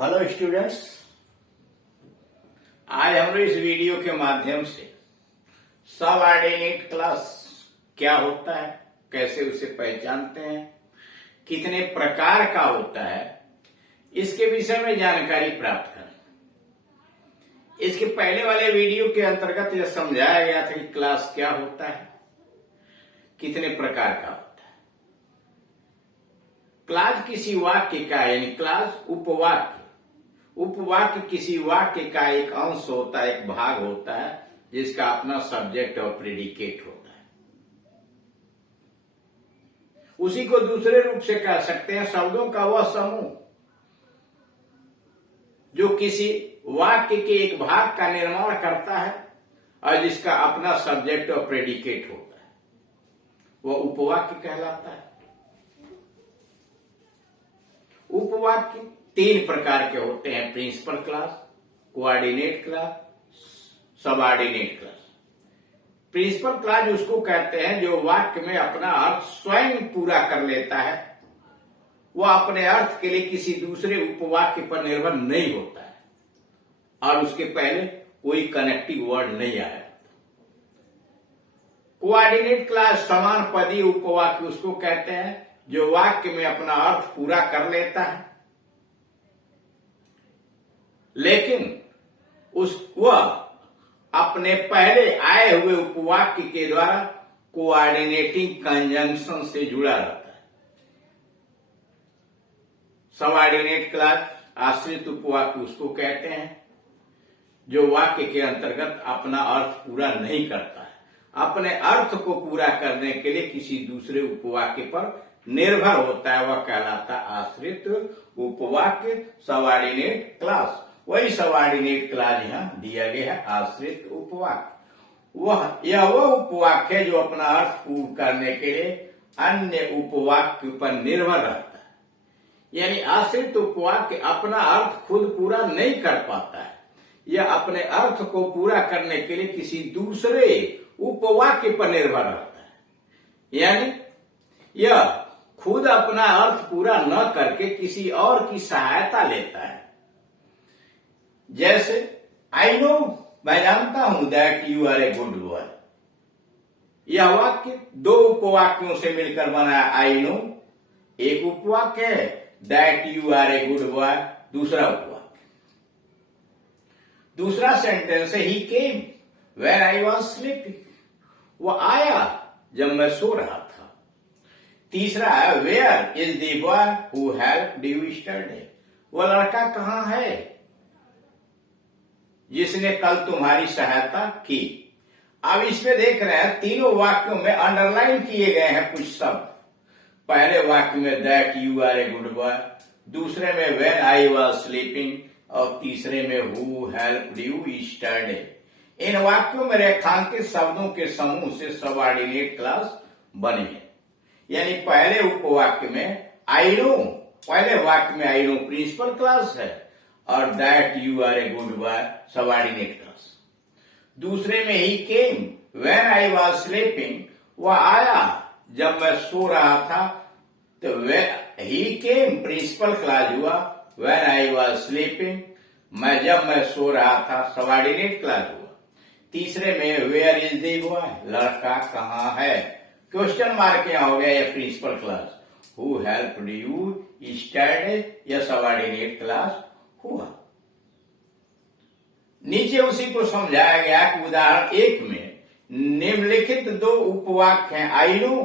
Hello students, आज हम लोग इस वीडियो के माध्यम से सबऑर्डिनेट क्लास क्या होता है, कैसे उसे पहचानते हैं, कितने प्रकार का होता है, इसके विषय में जानकारी प्राप्त करें। इसके पहले वाले वीडियो के अंतर्गत यह समझाया गया था कि क्लास क्या होता है, कितने प्रकार का होता है। क्लास किसी वाक्य का यानी क्लास उपवाक्य किसी वाक्य का एक अंश होता है, एक भाग होता है जिसका अपना सब्जेक्ट और प्रेडिकेट होता है। उसी को दूसरे रूप से कह सकते हैं शब्दों का वह समूह जो किसी वाक्य के एक भाग का निर्माण करता है और जिसका अपना सब्जेक्ट और प्रेडिकेट होता है, वह उपवाक्य कहलाता है। उपवाक्य तीन प्रकार के होते हैं: principal class, coordinate class, subordinate class. Principal class उसको कहते हैं जो वाक्य में अपना अर्थ स्वयं पूरा कर लेता है, वह अपने अर्थ के लिए किसी दूसरे उपवाक्य पर निर्भर नहीं होता है और उसके पहले कोई कनेक्टिंग वर्ड नहीं आया। कोऑर्डिनेट क्लास समान पदी उपवाक्य उसको कहते हैं जो वाक्य में अपना अर्थ पूरा कर लेता है, लेकिन वह अपने पहले आए हुए उपवाक्य के द्वारा कोऑर्डिनेटिंग कंजंक्शन से जुड़ा रहता है। सबऑर्डिनेट क्लास आश्रित उपवाक्य उसको कहते हैं जो वाक्य के अंतर्गत अपना अर्थ पूरा नहीं करता है, अपने अर्थ को पूरा करने के लिए किसी दूसरे उपवाक्य पर निर्भर होता है, वह कहलाता आश्रित उपवाक्य, सबऑर्डिनेट क्लास। वही सबऑर्डिनेट क्लास यहां दिया गया है, आश्रित उपवाक्य। यह उपवाक्य है जो अपना अर्थ पूर्ण करने के लिए अन्य उपवाक्य पर निर्भर रहता है। यानी आश्रित उपवाक्य अपना अर्थ खुद पूरा नहीं कर पाता है, यह अपने अर्थ को पूरा करने के लिए किसी दूसरे उपवाक्य पर निर्भर रहता है। यानी यह खुद अपना अर्थ पूरा न करके किसी और की सहायता लेता है। जैसे आई नो, मैं जानता हूं that you are a good boy. यह वाक्य दो उपवाक्यों से मिलकर बना है। आई नो एक उपवाक्य है, that you are a good boy दूसरा उपवाक्य। दूसरा सेंटेंस है he came when I was sleeping, वह आया जब मैं सो रहा था। तीसरा है where is the boy who helped you yesterday, वह लड़का कहां है जिसने कल तुम्हारी सहायता की। अब इसमें देख रहे हैं तीनों वाक्यों में अंडरलाइन किए गए हैं कुछ शब्द। पहले वाक्य में that you are a good boy, दूसरे में व्हेन आई वाज स्लीपिंग और तीसरे में हु हेल्प्ड यू यस्टरडे। इन वाक्यों में रेखांकित शब्दों के समूह से सबऑर्डिनेट क्लास बनी है। यानी पहले उपवाक्य में आई नो, पहले वाक्य में आई नो प्रिंसिपल क्लास है और that you are a good boy subordinate clause. दूसरे में he came when I was sleeping, वह आया जब मैं सो रहा था, तो ही केम प्रिंसिपल क्लास हुआ। व्हेन आई वाज स्लीपिंग, जब मैं सो रहा था सबऑर्डिनेट क्लास हुआ। तीसरे में वेयर इज द बॉय, लड़का कहां है, क्वेश्चन मार्क यहां हो गया, यह principal class. Who helped you yesterday, यह सबऑर्डिनेट क्लास हुआ। नीचे उसी को समझाया गया कि उदाहरण एक में निम्नलिखित दो उपवाक्य हैं। आई नो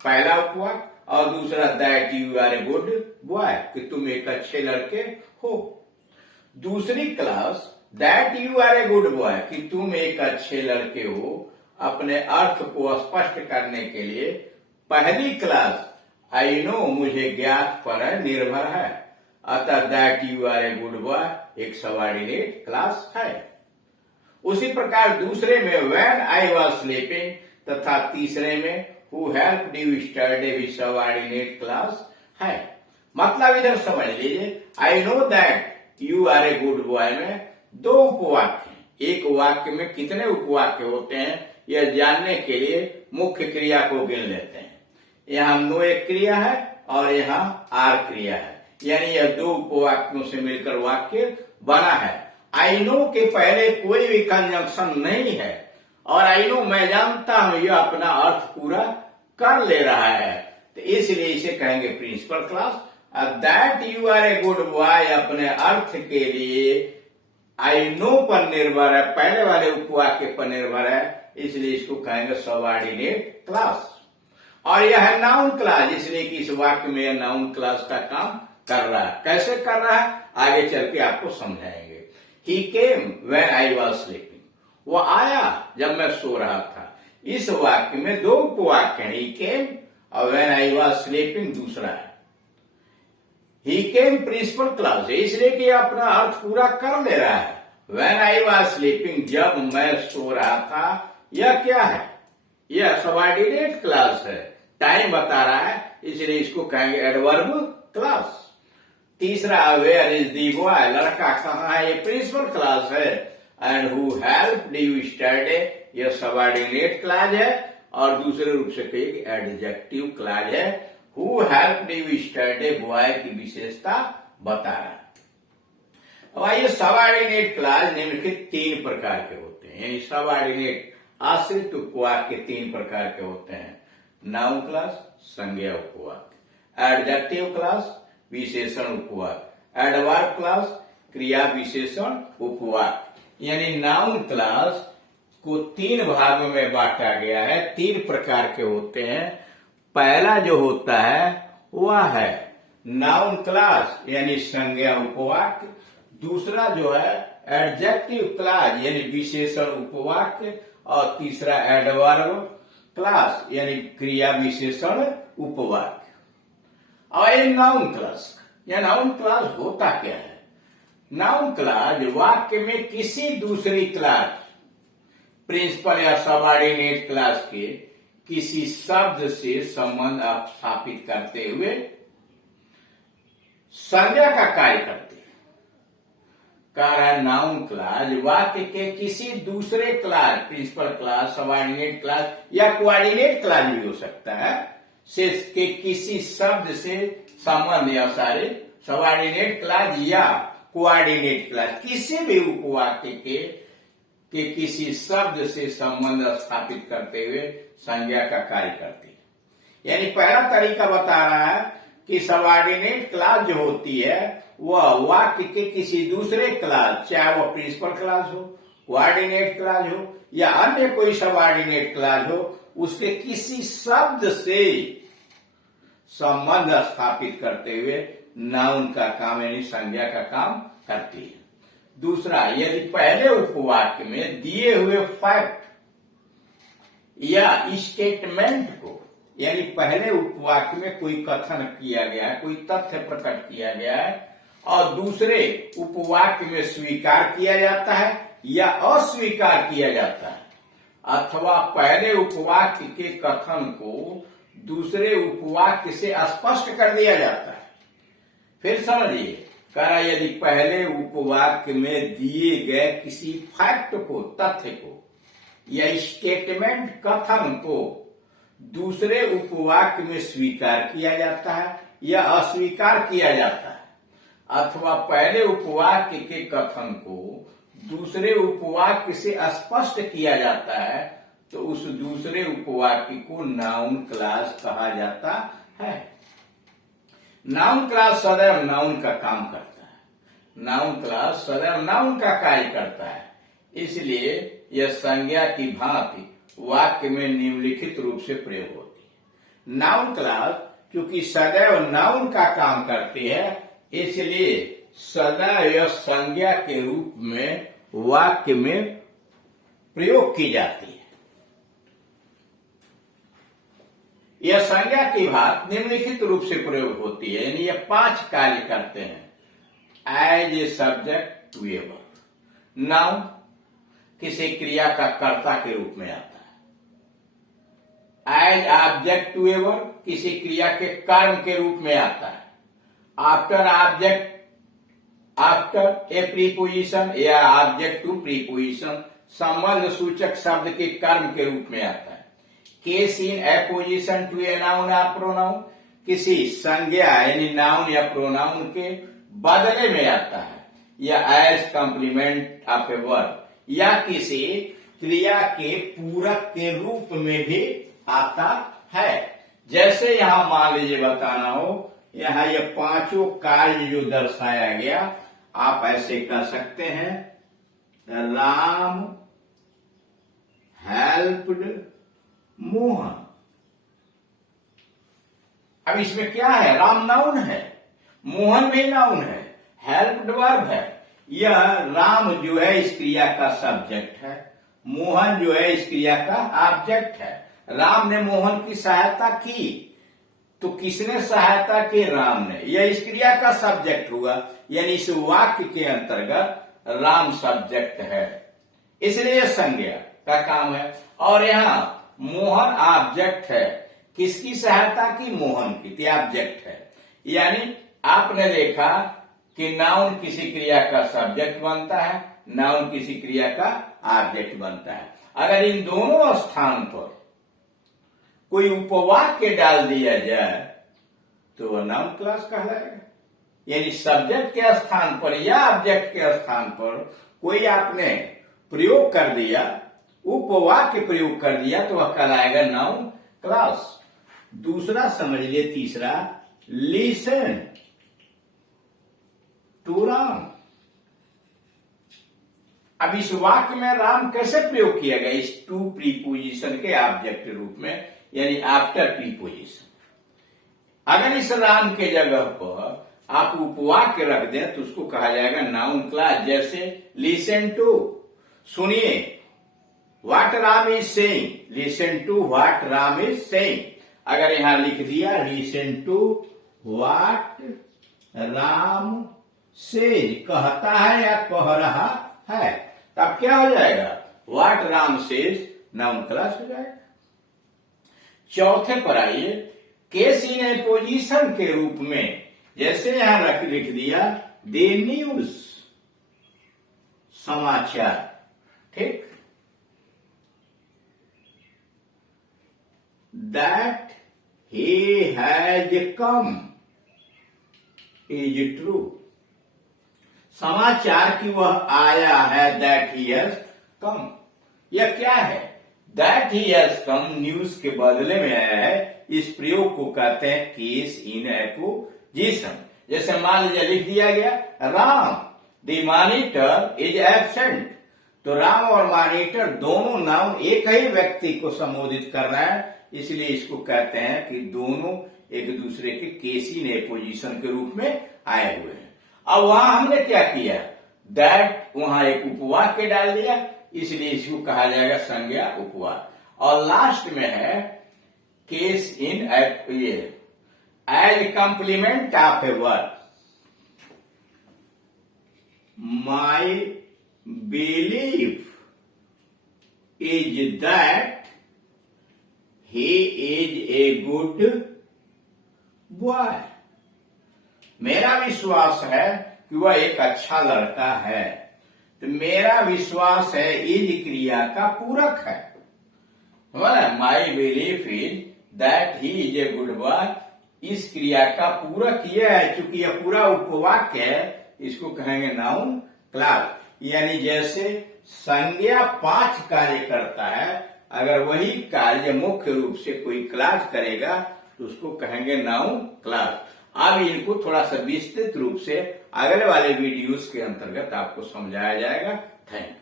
पहला उपवाक्य और दूसरा that you are a good boy, कि तुम एक अच्छे लड़के हो। दूसरी class that you are a good boy, कि तुम एक अच्छे लड़के हो, अपने अर्थ को स्पष्ट करने के लिए पहली क्लास आई नो मुझे ज्ञात पर निर्भर है, अतः that you are a good boy एक सबऑर्डिनेट क्लास है। उसी प्रकार दूसरे में व्हेन आई वाज स्लीपिंग तथा तीसरे में हु हेल्प्ड यू यस्टरडे भी सबऑर्डिनेट क्लास है। मतलब इधर समझ लीजिए, I know that you are a good boy में दो उपवाक्य हैं। एक वाक्य में कितने उपवाक्य होते हैं यह जानने के लिए मुख्य क्रिया को गिन लेते हैं। यहाँ नो एक क्रिया है और यहाँ आर क्रिया है। यानी यह दो उपवाक्यों से मिलकर वाक्य बना है। आई नो के पहले कोई भी कंजंक्शन नहीं है और आई नो मैं जानता हूं यह अपना अर्थ पूरा कर ले रहा है, तो इसलिए इसे कहेंगे principal clause. That you are a good boy अपने अर्थ के लिए आई नो पर निर्भर है, पहले वाले उपवाक्य पर निर्भर है, इसलिए इसको कहेंगे सबऑर्डिनेट क्लॉज। और यह है नाउन क्लॉज, इसलिए कि इस वाक्य में यह नाउन क्लॉज का काम कर रहा है। कैसे कर रहा है आगे चल के आपको समझाएंगे। He came when I was sleeping, वो आया जब मैं सो रहा था। इस वाक्य में दो उपवाक्य हैं, He came और when I was sleeping दूसरा है। He came प्रिंसिपल क्लॉज है, इसलिए कि अपना अर्थ पूरा कर ले रहा है। When I was sleeping जब मैं सो रहा था, यह क्या है? यह सबऑर्डिनेट क्लॉज है, टाइम बता रहा है, इसलिए इसको कहेंगे एडवर्ब क्लॉज। तीसरा वेयर इज दी बॉय, लड़का कहाँ है, ये प्रिंसिपल क्लॉज है। And who helped you study, यह सबऑर्डिनेट क्लॉज है और दूसरे रूप से कहिए एडजेक्टिव क्लॉज है। Who helped you study boy की विशेषता बता रहा है। अब आइए सबऑर्डिनेट क्लॉज निम्नलिखित तीन प्रकार के होते हैं, यानी सबऑर्डिनेट आश्रित उपवाक्य तीन प्रकार के होते हैं। नाउन क्लॉज संज्ञा उपवाक्य, एडजेक्टिव क्लॉज विशेषण उपवाक्य, एडवर्ब क्लॉज क्रिया विशेषण उपवाक्य। यानी नाउन क्लॉज को तीन भागों में बांटा गया है, तीन प्रकार के होते हैं। पहला जो होता है वह है नाउन क्लॉज यानी संज्ञा उपवाक्य, दूसरा जो है एडजेक्टिव क्लॉज यानी विशेषण उपवाक्य, और तीसरा एडवर्ब क्लॉज यानी क्रिया विशेषण उपवाक्य। और ये नाउन क्लॉज, या नाउन क्लॉज होता क्या है? नाउन क्लॉज वाक्य में किसी दूसरी क्लॉज, प्रिंसिपल या सबऑर्डिनेट क्लॉज के किसी शब्द से संबंध स्थापित करते हुए संज्ञा का कार्य करते हैं। कारण नाउन क्लॉज वाक्य के किसी दूसरे clause, principal clause, subordinate clause या कोऑर्डिनेट क्लॉज भी हो सकता है, से के किसी शब्द से संबंध, या सारे सबऑर्डिनेट क्लॉज या कोऑर्डिनेट क्लॉज किसी भी उपवाक्य के किसी शब्द से संबंध स्थापित करते हुए संज्ञा का कार्य करती है। यानी पहला तरीका बता रहा है कि सबऑर्डिनेट क्लॉज जो होती है वह वाक्य के किसी दूसरे क्लॉज, चाहे वह प्रिंसिपल क्लॉज हो, कोऑर्डिनेट क्लॉज हो या अन्य कोई सबऑर्डिनेट क्लॉज हो, उसके किसी शब्द से संबंध स्थापित करते हुए नाउन का काम यानी संज्ञा का काम करती है। दूसरा, यदि पहले उपवाक्य में दिए हुए फैक्ट या स्टेटमेंट को, यानी पहले उपवाक्य में कोई कथन किया गया है, कोई तथ्य प्रकट किया गया है और दूसरे उपवाक्य में स्वीकार किया जाता है या अस्वीकार किया जाता है, अथवा पहले उपवाक्य के कथन को दूसरे उपवाक्य से स्पष्ट कर दिया जाता है। फिर समझिए, कहा यदि पहले उपवाक्य में दिए गए किसी फैक्ट को, तथ्य को या स्टेटमेंट कथन को दूसरे उपवाक्य में स्वीकार किया जाता है या अस्वीकार किया जाता है, अथवा पहले उपवाक्य के कथन को दूसरे उपवाक्य से स्पष्ट किया जाता है, तो उस दूसरे उपवाक्य को नाउन क्लॉज कहा जाता है। नाउन क्लॉज सदैव नाउन का काम करता है, नाउन क्लॉज सदैव नाउन का कार्य करता है, इसलिए यह संज्ञा की भांति वाक्य में निम्नलिखित रूप से प्रयोग होती है। नाउन क्लॉज क्योंकि सदैव नाउन का काम करती है, इसलिए सदैव यह संज्ञा के रूप में वाक्य में प्रयोग की जाती है। यह संज्ञा की बात निम्नलिखित रूप से प्रयोग होती है, यानी यह 5 कार्य करते हैं। As a subject to a verb, noun किसी क्रिया का कर्ता के रूप में आता है। As object to a verb, किसी क्रिया के कर्म के रूप में आता है। After object, after a preposition या ऑब्जेक्ट टू प्रीपोजिशन, संबंध सूचक शब्द के कर्म के रूप में आता है। Case in apposition to a noun और प्रोनाउन, किसी संज्ञा यानी नाउन या प्रोनाउन के बदले में आता है, या as complement of a verb, या किसी क्रिया के पूरक के रूप में भी आता है। जैसे यहां मान लीजिए बताना हो, यहां ये पांचों कार्य जो दर्शाया गया, आप ऐसे कह सकते हैं, राम हेल्प्ड मोहन। अब इसमें क्या है, राम नाउन है, मोहन भी नाउन है, हेल्प्ड वर्ब है। यह राम जो है इस क्रिया का सब्जेक्ट है, मोहन जो है इस क्रिया का ऑब्जेक्ट है। राम ने मोहन की सहायता की, तो किसने सहायता की, राम ने। यह इस क्रिया का सब्जेक्ट हुआ, यानी इस वाक्य के अंतर्गत राम सब्जेक्ट है, इसलिए यह संज्ञा का काम है। और यहां मोहन ऑब्जेक्ट है, किसकी सहायता की, मोहन की, ऑब्जेक्ट है। यानी आपने देखा कि नाउन किसी क्रिया का सब्जेक्ट बनता है, नाउन किसी क्रिया का ऑब्जेक्ट बनता है। अगर इन दोनों स्थान पर कोई उपवाक्य डाल दिया जाए तो वह नाउन क्लास कहलाएगा। यानी सब्जेक्ट के स्थान पर या ऑब्जेक्ट के स्थान पर कोई आपने प्रयोग कर दिया, उपवाक्य प्रयोग कर दिया, तो वह कहलाएगा नाउन क्लास। दूसरा समझ लिए, तीसरा, लिसन टू राम। अब इस वाक्य में राम कैसे प्रयोग किया गया, इस टू प्रीपोजिशन के ऑब्जेक्ट रूप में, यानी आफ्टर प्रीपोजिशन। अगर इस राम के जगह पर आप उपवाक्य रख दें तो उसको कहा जाएगा नाउन क्लास। जैसे लिसन टू, सुनिए, what Ram is saying, listen to what Ram is saying. अगर यहां लिख दिया listen to what Ram says, कहता है या कह रहा है, तब क्या हो जाएगा, what Ram says noun class हो जाएगा। चौथे पर आइए, केस इन ए पोजीशन के रूप में, जैसे यहां लिख दिया द न्यूज, समाचार, ठीक, that he has come is true. समाचार की वह आया है, दैट ही हैज कम। यह क्या है, that he has come news के बदले में आया है। इस प्रयोग को कहते हैं केस इन एपोजिशन। जैसे मान लीजिए लिख दिया गया Ram the monitor is absent, तो राम और मॉनिटर दोनों नाउन एक ही व्यक्ति को संबोधित कर रहा है, इसलिए इसको कहते हैं कि दोनों एक दूसरे के केस इन एपोजिशन के रूप में आए हुए हैं। अब वहां हमने क्या किया, दैट, वहां एक उपवाक्य डाल दिया, इसलिए इसको कहा जाएगा संज्ञा उपवाक्य। और लास्ट में है case in as complement of a verb. My belief is that he is a good boy. मेरा विश्वास है कि वह एक अच्छा लड़का है। तो मेरा विश्वास है इज क्रिया का पूरक है। माई belief is that he is a good boy, इस क्रिया का पूरक यह है, क्योंकि यह पूरा उपवाक्य है, इसको कहेंगे नाउन क्लास। यानी जैसे संज्ञा 5 कार्य करता है, अगर वही कार्य मुख्य रूप से कोई क्लास करेगा तो उसको कहेंगे नाउन क्लास। अब इनको थोड़ा सा विस्तृत रूप से अगले वाले वीडियोस के अंतर्गत आपको समझाया जाएगा। Thank you.